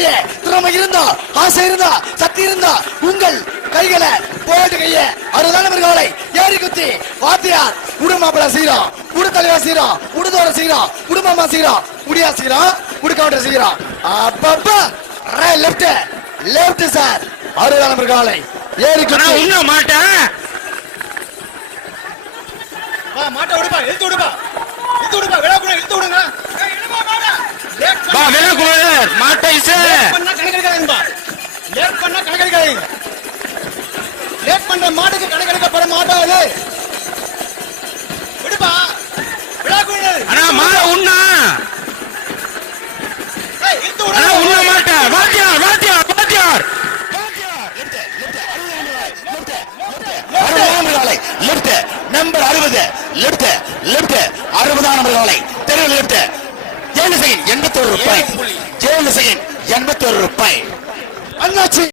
கையே திறமை இருந்தா, ஆசை இருந்தா, சக்தி இருந்தா உங்கள் கைகளை போட்டு கையே அறுபதான காலை ஏறி குத்தி வாத்தியார் உடுமாப்பிள செய்யறோம், உடு தலைவா செய்யறோம், உடுதோட செய்யறோம், உடுமாமா செய்யறோம், முடியா செய்யறோம், உடு கவுண்டர் செய்யறோம். அப்பப்பா லெப்ட் லெப்ட் சார் அறுபதான காலை ஏறி குத்தி இன்னும் மாட்டேன் மாட்ட விடுப்பா, இழுத்து விடுப்பா, இழுத்து விடுப்பா, விழாக்குள்ள இழுத்து விடுங்க. மாட்டை கணக்கெடுக்காதீங்கப்பா, லேட் பண்ணா கணக்கெடுக்காதீங்க. லேட் பண்ற மாட்டுக்கு கணக்கெடுக்கப்பட மாட்டாது. விடுப்பா, விழாக்குள்ள அண்ணா மாட உண்ணா இழுத்து விடுங்க. உண்ண மாட்டேன். வாத்தியார் வாத்தியார் வாத்தியார் நம்பர் 60 லெப்ட் லெப்ட் 60 நம்பர் காலை தெரு லெப்ட் 7 செகண்ட் 81 ரூபாய் 7 செகண்ட் 81 ரூபாய் அண்ணாச்சி.